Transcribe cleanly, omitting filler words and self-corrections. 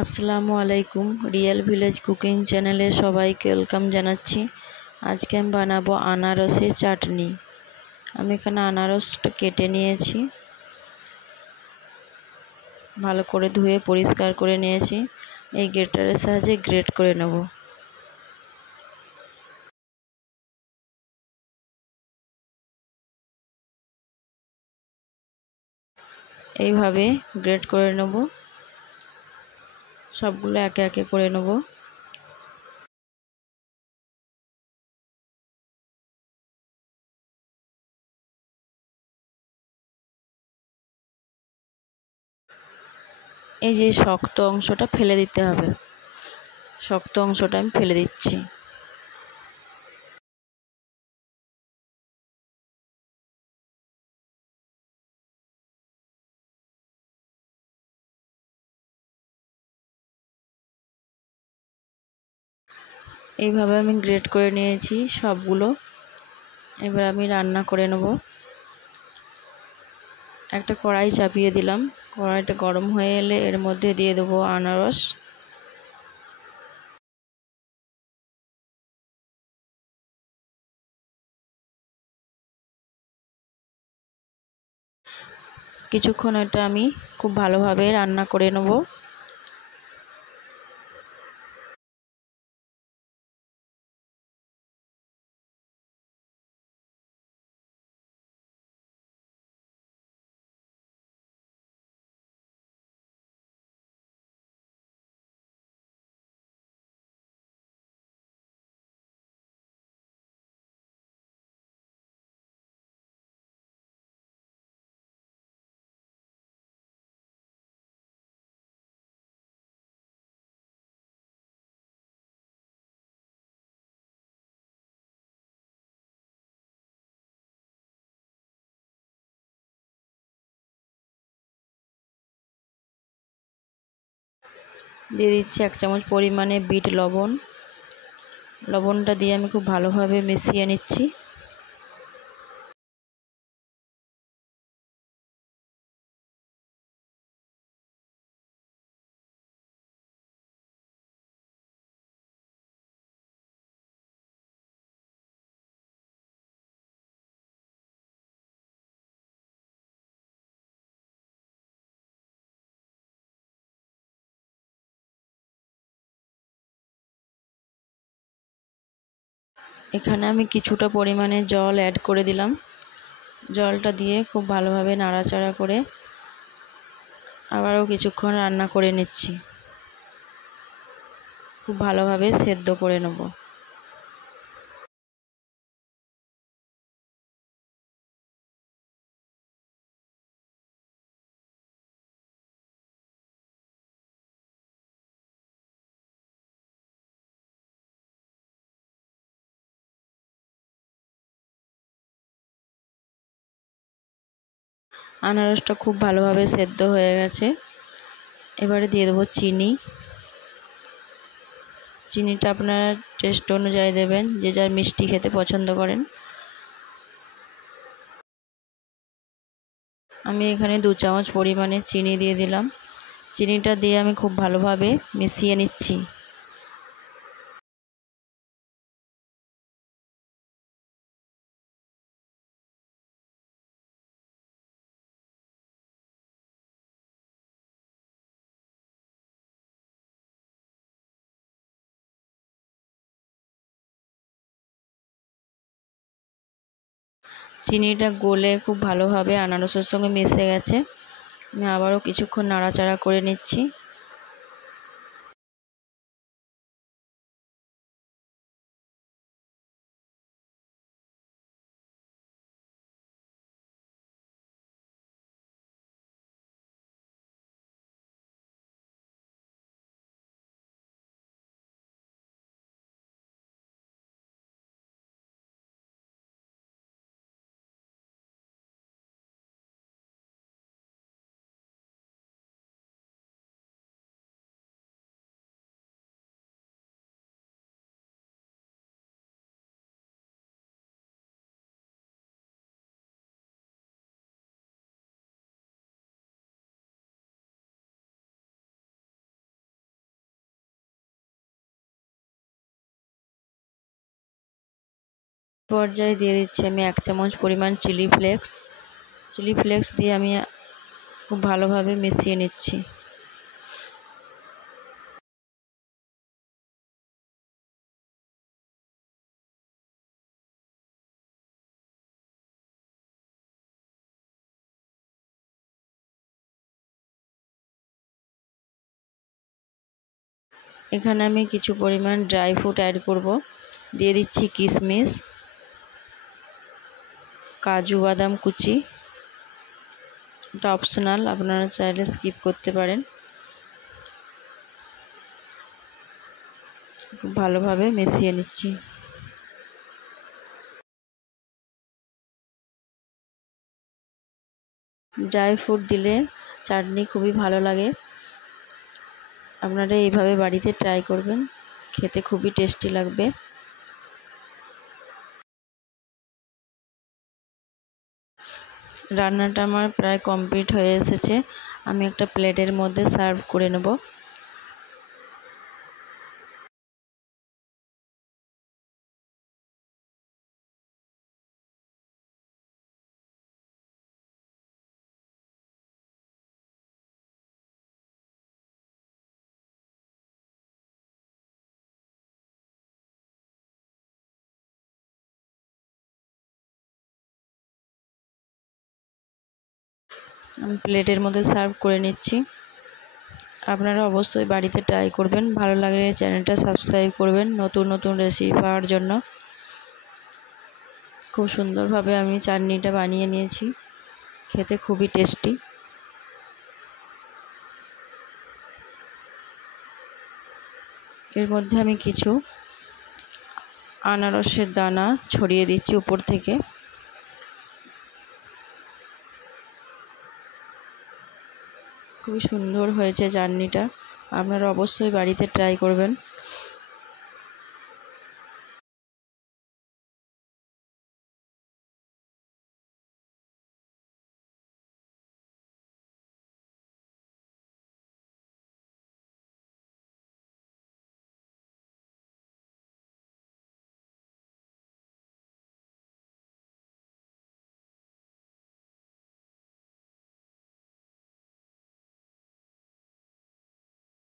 আসসালামু আলাইকুম। Real village cooking চ্যানেলে সবাইকে ওয়েলকাম জানাচ্ছি। আজকে আমি বানাবো আনারসের চাটনি। আমি এখানে আনারসটা কেটে নিয়েছি, ভালো করে ধুয়ে পরিষ্কার করে নিয়েছি। এই গ্রেটারের সাহায্যে গ্রেট করে নেব। এইভাবে গ্রেট করে নেব, সবগুলো একে একে করে নেব। এই যে শক্ত অংশটা ফেলে দিতে হবে, শক্ত অংশটা আমি ফেলে দিচ্ছি। এইভাবে আমি গ্রেট করে নিয়েছি সবগুলো। এবার আমি রান্না করে নেব। একটা কড়াই চাপিয়ে দিলাম, কড়াইটা গরম হয়ে এলে এর মধ্যে দিয়ে দেবো আনারস। কিছুক্ষণ এটা আমি খুব ভালোভাবে রান্না করে নেব। দিয়ে দিচ্ছি 1 চামচ পরিমাণে বিট লবণ। লবণটা দিয়ে আমি খুব ভালোভাবে মিশিয়ে নিচ্ছি। এখানে আমি কিছুটা পরিমাণে জল অ্যাড করে দিলাম। জলটা দিয়ে খুব ভালোভাবে নাড়াচাড়া করে আবারও কিছুক্ষণ রান্না করে নিচ্ছি। খুব ভালোভাবে সেদ্ধ করে নেব। আনারসটা খুব ভালোভাবে সেদ্ধ হয়ে গেছে। এবারে দিয়ে দেবো চিনি। চিনিটা আপনারা টেস্ট অনুযায়ী দেবেন, যে যার মিষ্টি খেতে পছন্দ করেন। আমি এখানে 2 চামচ পরিমাণে চিনি দিয়ে দিলাম। চিনিটা দিয়ে আমি খুব ভালোভাবে মিশিয়ে নিচ্ছি। চিনিটা গলে খুব ভালোভাবে আনারসের সঙ্গে মিশে গেছে। আমি আবারও কিছুক্ষণ নাড়াচাড়া করে নিচ্ছি। পর্যায়ে দিয়ে দিচ্ছি আমি 1 চামচ পরিমাণ চিলি ফ্লেক্স দিয়ে আমি খুব ভালোভাবে মিশিয়ে নিচ্ছি। এখানে আমি কিছু পরিমাণ ড্রাই ফ্রুট অ্যাড করব। দিয়ে দিচ্ছি কিশমিশ, কাজু বাদাম কুচি। এটা অপশনাল, আপনারা চাইলে স্কিপ করতে পারেন। খুব ভালোভাবে মিশিয়ে নিচ্ছি। ড্রাই ফ্রুট দিলে চাটনি খুবই ভালো লাগে। আপনারা এইভাবে বাড়িতে ট্রাই করবেন, খেতে খুবই টেস্টি লাগবে। রান্নাটা আমার প্রায় কমপ্লিট হয়ে এসেছে। আমি একটা প্লেটের মধ্যে সার্ভ করে নেব। আমি প্লেটের মধ্যে সার্ভ করে নিচ্ছি। আপনারা অবশ্যই বাড়িতে ট্রাই করবেন। ভালো লাগলে চ্যানেলটা সাবস্ক্রাইব করবেন নতুন নতুন রেসিপি পাওয়ার জন্য। খুব সুন্দরভাবে আমি চাটনিটা বানিয়ে নিয়েছি, খেতে খুবই টেস্টি। এর মধ্যে আমি কিছু আনারসের দানা ছড়িয়ে দিচ্ছি উপর থেকে। খুবই সুন্দর হয়েছে চাটনিটা, আপনারা অবশ্যই বাড়িতে ট্রাই করবেন।